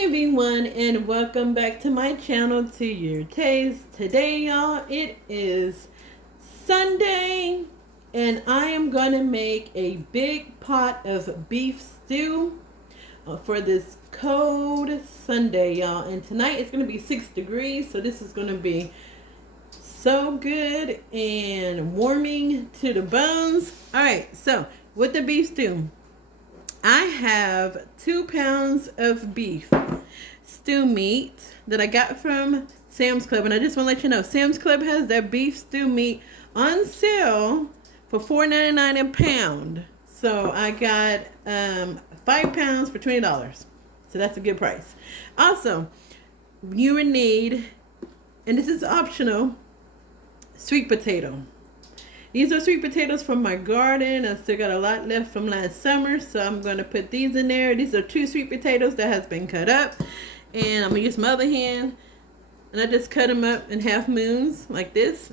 Hi everyone, and welcome back to my channel, To Your Taste. Today y'all, it is Sunday and I am going to make a big pot of beef stew for this cold Sunday y'all. And tonight it's going to be 6 degrees, so this is going to be so good and warming to the bones. Alright, so with the beef stew, I have 2 pounds of beef stew meat that I got from Sam's Club. And I just want to let you know, Sam's Club has their beef stew meat on sale for $4.99 a pound. So I got 5 pounds for $20. So that's a good price. Also, you would need, and this is optional, sweet potato. These are sweet potatoes from my garden. I still got a lot left from last summer, so I'm going to put these in there. These are 2 sweet potatoes that has been cut up. And I'm going to use my other hand, and I just cut them up in half moons like this.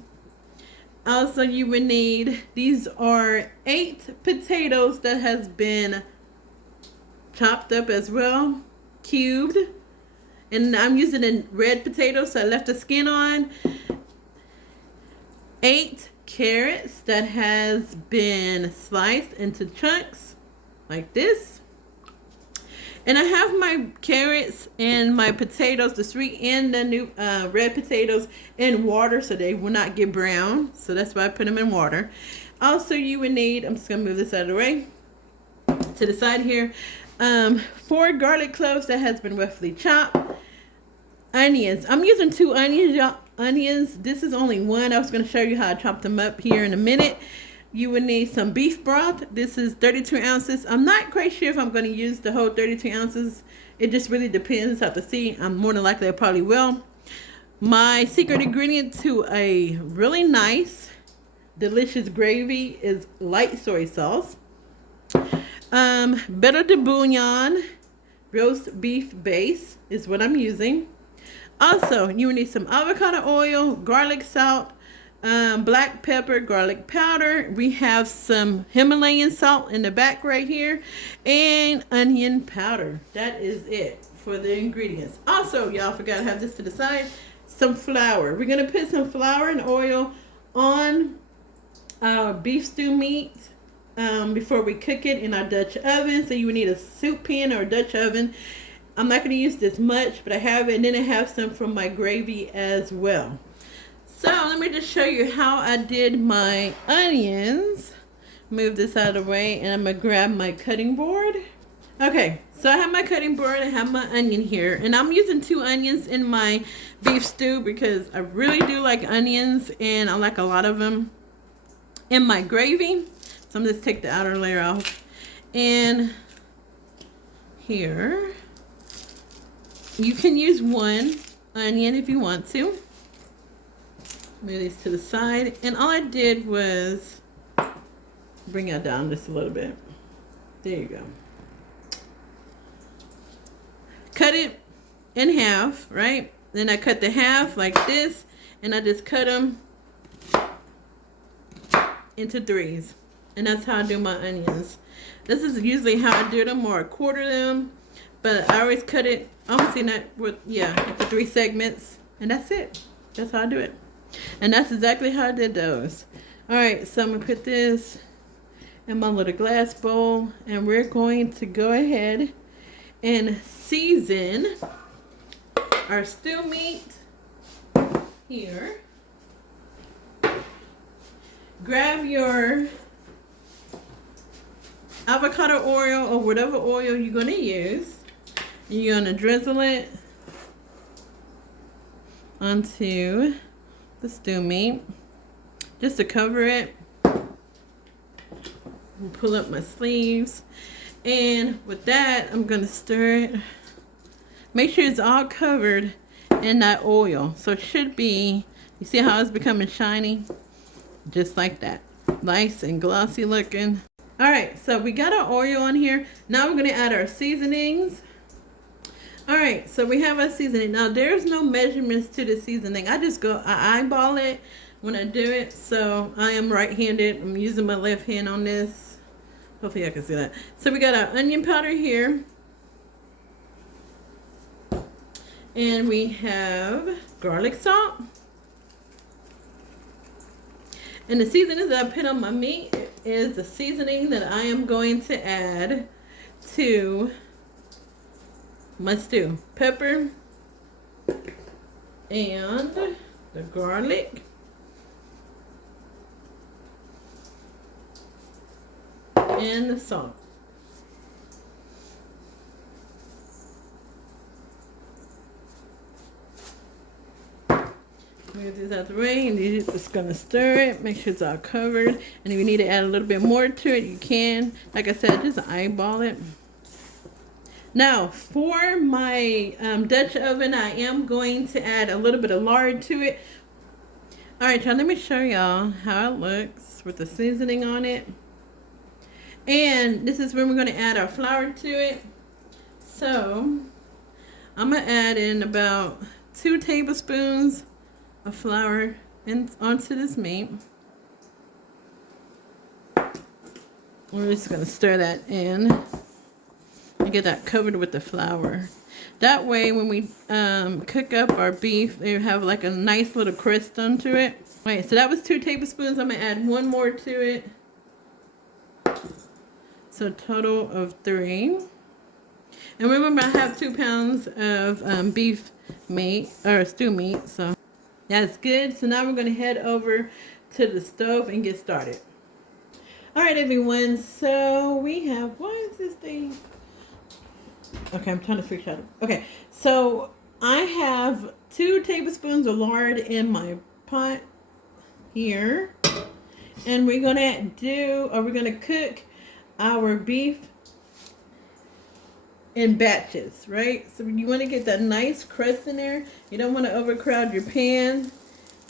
Also, you would need, these are 8 potatoes that has been chopped up as well, cubed. And I'm using a red potato, so I left the skin on. 8 carrots that has been sliced into chunks like this. And I have my carrots and my potatoes, the sweet and the new red potatoes, in water so they will not get brown. So that's why I put them in water. Also, you would need, I'm just going to move this out of the way to the side here, 4 garlic cloves that has been roughly chopped. Onions. I'm using 2 onions, y'all. Onions. This is only 1. I was going to show you how I chop them up here in a minute. You would need some beef broth. This is 32 ounces. I'm not quite sure if I'm going to use the whole 32 ounces. It just really depends. I have to see. I'm more than likely I probably will. My secret ingredient to a really nice, delicious gravy is light soy sauce. Better de bouillon, roast beef base is what I'm using. Also, you will need some avocado oil, garlic salt, black pepper, garlic powder. We have some Himalayan salt in the back right here, and onion powder. That is it for the ingredients. Also, y'all forgot to have this to the side, some flour. We're going to put some flour and oil on our beef stew meat before we cook it in our Dutch oven. So you would need a soup pan or a Dutch oven. I'm not going to use this much, but I have it, and then I have some from my gravy as well. So let me just show you how I did my onions. Move this out of the way, and I'm going to grab my cutting board. Okay, so I have my cutting board, I have my onion here, and I'm using 2 onions in my beef stew because I really do like onions, and I like a lot of them in my gravy. So I'm just take the outer layer off. And here, you can use 1 onion if you want to. Move these to the side. And all I did was bring it down just a little bit. There you go. Cut it in half, right? Then I cut the half like this, and I just cut them into 3s. And that's how I do my onions. This is usually how I do them, or I quarter them. But I always cut it, almost in that, with, into 3 segments. And that's it. That's how I do it. And that's exactly how I did those. Alright, so I'm going to put this in my little glass bowl. And we're going to go ahead and season our stew meat here. Grab your avocado oil or whatever oil you're going to use. You're going to drizzle it onto the stew meat just to cover it. And pull up my sleeves, and with that I'm going to stir it. Make sure it's all covered in that oil. So it should be, you see how it's becoming shiny? Just like that. Nice and glossy looking. Alright, so we got our oil on here. Now we're going to add our seasonings. Alright, so we have our seasoning. Now there's no measurements to the seasoning. I eyeball it when I do it. So I am right-handed. I'm using my left hand on this. Hopefully I can see that. So we got our onion powder here. And we have garlic salt. And the seasoning that I put on my meat is the seasoning that I am going to add to my stew. Pepper and the garlic. And the salt. Get this out the way, and you're just gonna stir it, make sure it's all covered. And if you need to add a little bit more to it, you can. Like I said, just eyeball it. Now, for my Dutch oven, I am going to add a little bit of lard to it. All right, y'all, let me show y'all how it looks with the seasoning on it. And this is when we're gonna add our flour to it. So, I'm gonna add in about 2 tablespoons of flour onto this meat. We're just going to stir that in and get that covered with the flour. That way when we cook up our beef, they have like a nice little crust onto it. Alright, so that was 2 tablespoons. I'm going to add 1 more to it. So a total of 3. And remember, I have 2 pounds of beef meat, or stew meat, so that's good. So now we're going to head over to the stove and get started. Alright, everyone, so we have, why is this thing? Okay, I'm trying to figure out. Okay, so I have 2 tablespoons of lard in my pot here. And we're going to cook our beef in batches, right? So you want to get that nice crust in there. You don't want to overcrowd your pan.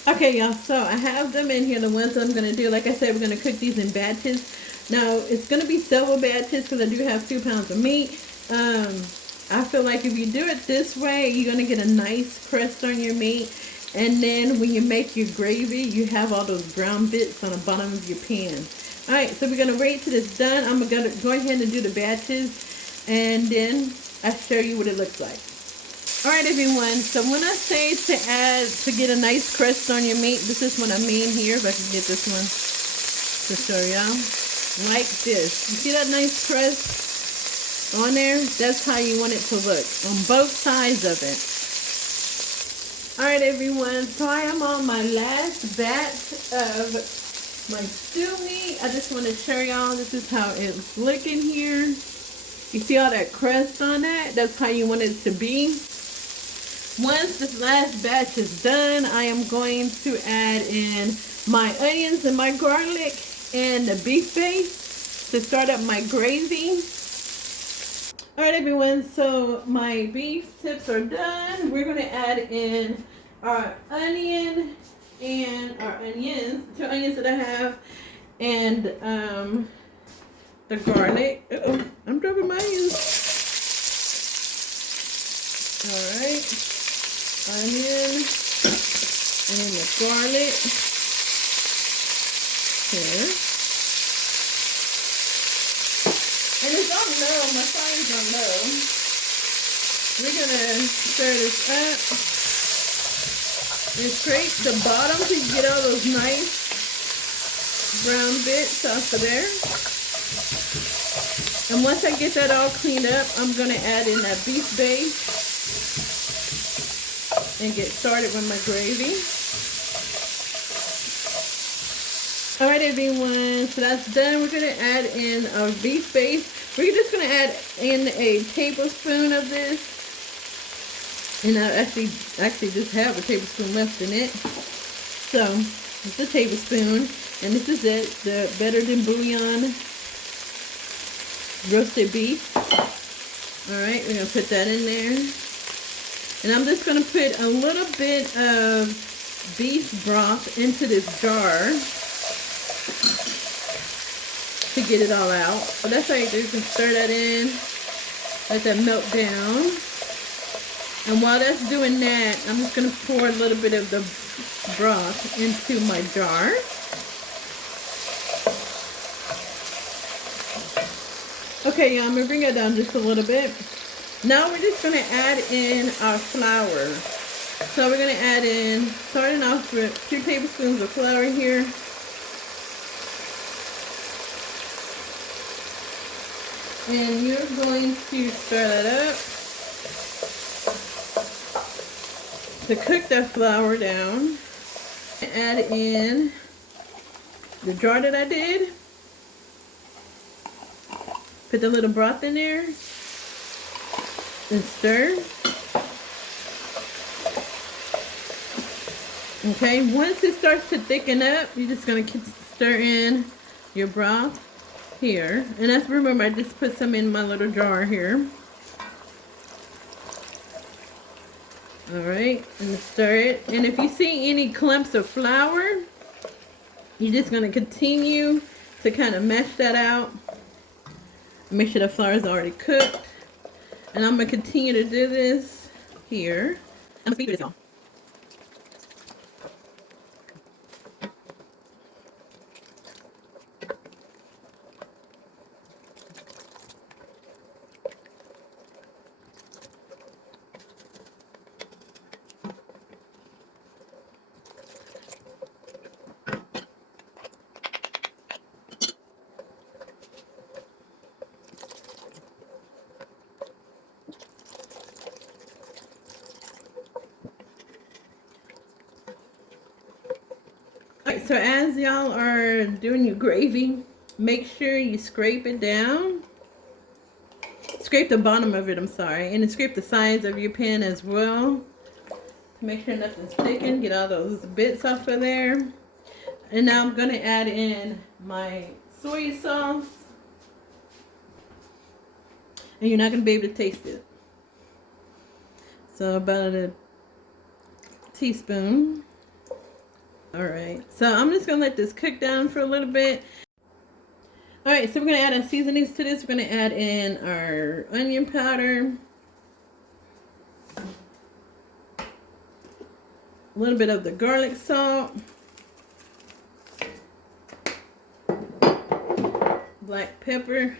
Okay, y'all, so I have them in here, the ones that I'm going to do. Like I said, we're going to cook these in batches. Now, it's going to be several batches because I do have 2 pounds of meat. I feel like if you do it this way, you're going to get a nice crust on your meat. And then when you make your gravy, you have all those brown bits on the bottom of your pan. Alright, so we're going to wait till it's done. I'm going to go ahead and do the batches. And then I'll show you what it looks like. Alright, everyone, so when I say to get a nice crust on your meat, this is what I mean here. If I can get this one to show y'all. Like this. You see that nice crust on there? That's how you want it to look on both sides of it. Alright, everyone, so I am on my last batch of my stew meat. I just want to show y'all, this is how it's looking here. You see all that crust on that? That's how you want it to be. Once this last batch is done, I am going to add in my onions and my garlic and the beef base to start up my gravy. Alright, everyone, so my beef tips are done. We're going to add in our onion and our onions, 2 onions that I have, and the garlic. Uh-oh, I'm dropping my onions. Alright. Onion. And the garlic. Here. And it's on low. My fire's on low. We're going to stir this up. And scrape the bottom so you get all those nice brown bits off of there. And once I get that all cleaned up, I'm going to add in that beef base and get started with my gravy. Alright, everyone, so that's done. We're going to add in our beef base. We're just going to add in a tablespoon of this. And I actually just have a tablespoon left in it. So, it's a tablespoon. And this is it, the Better Than Bouillon roasted beef. Alright, we're going to put that in there. And I'm just going to put a little bit of beef broth into this jar to get it all out. So that's how you do. You can stir that in, let that melt down. And while that's doing that, I'm just going to pour a little bit of the broth into my jar. Okay, y'all, I'm going to bring it down just a little bit. Now we're just going to add in our flour. So we're going to add in, starting off with 2 tablespoons of flour here. And you're going to stir that up to cook that flour down. Add in the jar that I did. Put the little broth in there and stir. Okay, once it starts to thicken up, you're just going to stir in your broth here. And that's, remember, I just put some in my little jar here. Alright, and stir it. And if you see any clumps of flour, you're just going to continue to kind of mash that out. Make sure the flour is already cooked. And I'm going to continue to do this here. I'm going to speed through this, y'all. Alright, so as y'all are doing your gravy, make sure you scrape it down. Scrape the bottom of it, I'm sorry. And then scrape the sides of your pan as well. Make sure nothing's sticking. Get all those bits off of there. And now I'm going to add in my soy sauce. And you're not going to be able to taste it. So about a teaspoon. Alright, so I'm just going to let this cook down for a little bit. Alright, so we're going to add our seasonings to this. We're going to add in our onion powder. A little bit of the garlic salt. Black pepper.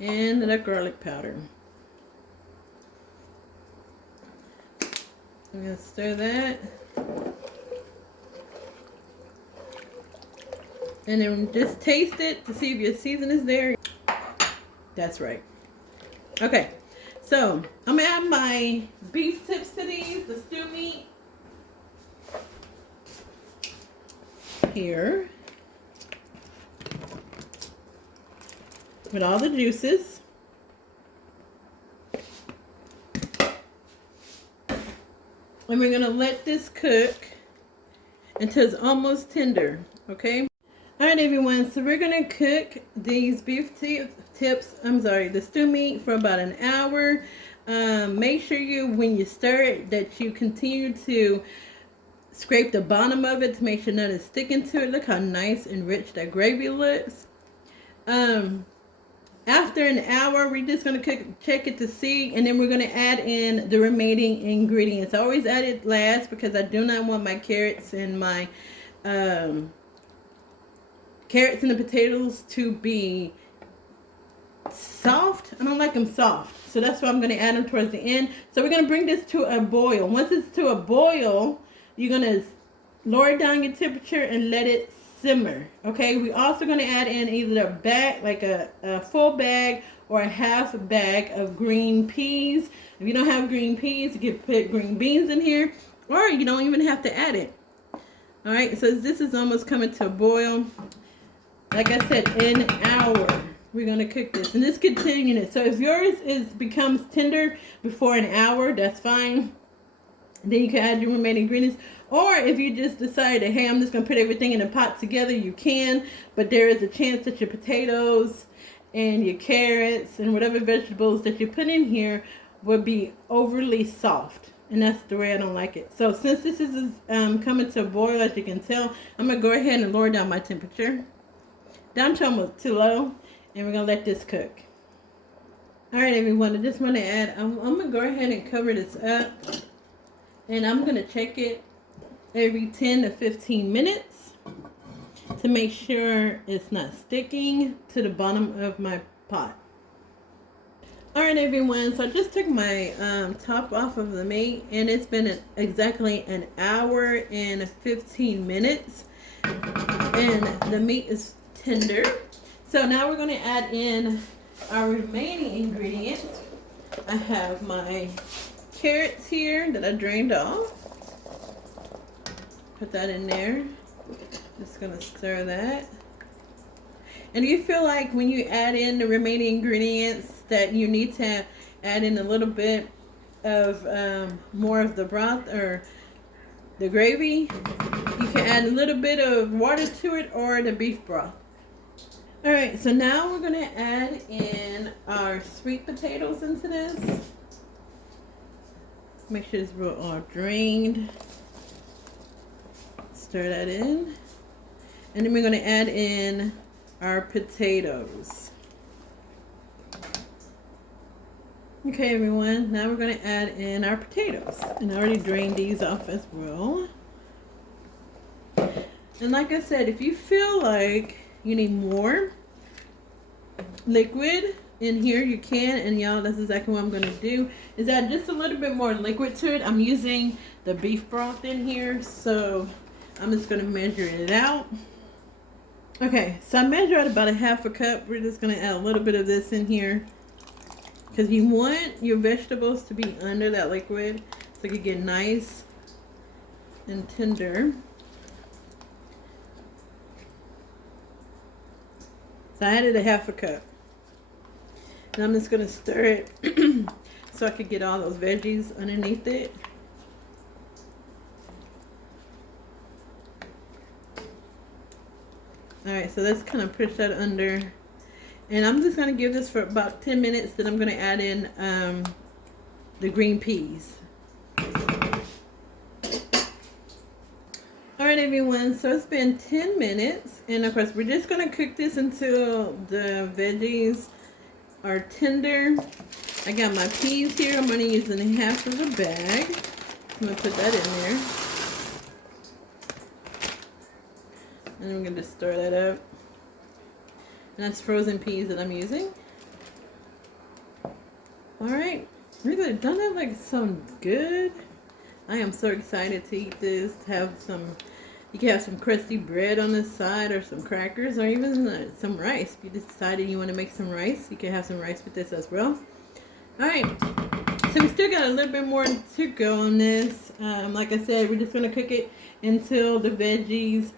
And the garlic powder. I'm going to stir that. And then just taste it to see if your seasoning is there. That's right. Okay, so I'm going to add my beef tips to these, the stew meat. Here. With all the juices. And we're going to let this cook until it's almost tender, okay? Alright everyone, so we're going to cook these beef tips, the stew meat for about an hour. Make sure when you stir it, that you continue to scrape the bottom of it to make sure nothing's sticking to it. Look how nice and rich that gravy looks. After an hour, we're just going to check it to see, and then we're going to add in the remaining ingredients. I always add it last because I do not want my carrots and my the potatoes to be soft. I don't like them soft, so that's why I'm going to add them towards the end. So we're going to bring this to a boil. Once it's to a boil, you're going to lower down your temperature and let it simmer. Okay, we're also going to add in either a bag, like a full bag, or a half bag of green peas. If you don't have green peas, you can put green beans in here, or you don't even have to add it. Alright, so this is almost coming to a boil. Like I said, an hour we're going to cook this, and this continuing it. So if yours becomes tender before an hour, that's fine. Then you can add your remaining ingredients. Or if you just decided, hey, I'm just going to put everything in a pot together, you can. But there is a chance that your potatoes and your carrots and whatever vegetables that you put in here will be overly soft. And that's the way I don't like it. So since this is coming to a boil, as you can tell, I'm going to go ahead and lower down my temperature. Down to almost too low. And we're going to let this cook. Alright everyone, I just want to add, I'm going to go ahead and cover this up. And I'm going to check it every 10 to 15 minutes. to make sure it's not sticking to the bottom of my pot. Alright everyone, so I just took my top off of the meat, and it's been exactly an hour and 15 minutes, and the meat is tender. So now we're going to add in our remaining ingredients. I have my carrots here that I drained off. Put that in there. Just going to stir that. And you feel like when you add in the remaining ingredients that you need to add in a little bit of more of the broth or the gravy, you can add a little bit of water to it or the beef broth. Alright, so now we're going to add in our sweet potatoes into this. Make sure it's all drained. Stir that in. And then we're going to add in our potatoes. Okay everyone, now we're going to add in our potatoes. And I already drained these off as well. And like I said, if you feel like you need more liquid in here, you can. And y'all, that's exactly what I'm going to do, is add just a little bit more liquid to it. I'm using the beef broth in here, so I'm just going to measure it out. Okay, so I measured out about a half a cup. We're just going to add a little bit of this in here, because you want your vegetables to be under that liquid so you get nice and tender. So I added a half a cup. And I'm just going to stir it so I could get all those veggies underneath it. Alright, so let's kind of push that under. And I'm just going to give this for about 10 minutes. Then I'm going to add in the green peas. Alright everyone, so it's been 10 minutes. And of course, we're just going to cook this until the veggies are tender. I got my peas here. I'm only using half of a bag. I'm going to put that in there. And I'm going to stir that up. And that's frozen peas that I'm using. Alright. Really, doesn't that like sound good? I am so excited to eat this. To have some, you can have some crusty bread on the side, or some crackers, or even some rice. If you decided you want to make some rice, you can have some rice with this as well. Alright. So we still got a little bit more to go on this. Like I said, we're just going to cook it until the veggies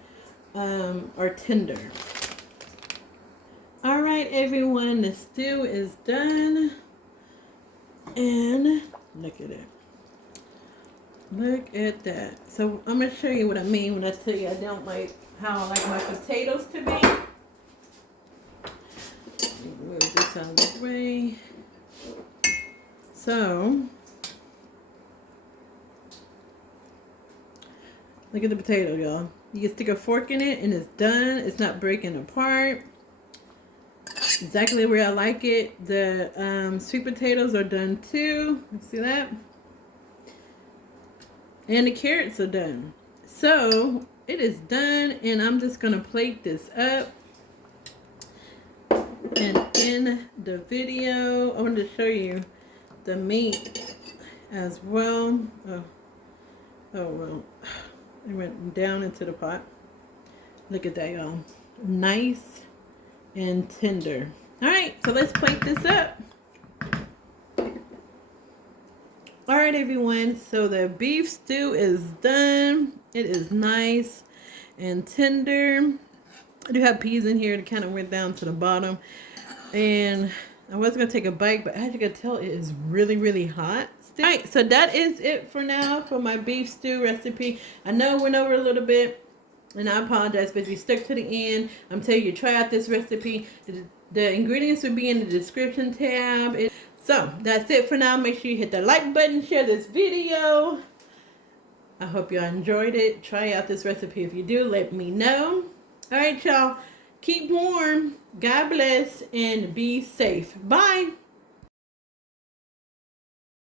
are tender. Alright everyone, the stew is done. And look at it. Look at that. So I'm going to show you what I mean when I tell you I don't like how I like my potatoes to be. Move this out of the way. So, look at the potato, y'all. You can stick a fork in it and it's done. It's not breaking apart. Exactly where I like it. The sweet potatoes are done too. See that? And the carrots are done. So it is done, and I'm just gonna plate this up. And in the video, I wanted to show you the meat as well. Oh well, it went down into the pot. Look at that, y'all. Nice and tender. All right, so let's plate this up. All right, everyone, so the beef stew is done. It is nice and tender. I do have peas in here that kind of went down to the bottom. And I was going to take a bite, but as you can tell, it is really, really hot. All right, so that is it for now for my beef stew recipe. I know it went over a little bit, and I apologize, but if you stuck to the end, I'm telling you, try out this recipe. The ingredients will be in the description tab. So that's it for now. Make sure you hit the like button, share this video. I hope y'all enjoyed it. Try out this recipe. If you do, let me know. All right, y'all. Keep warm. God bless and be safe. Bye.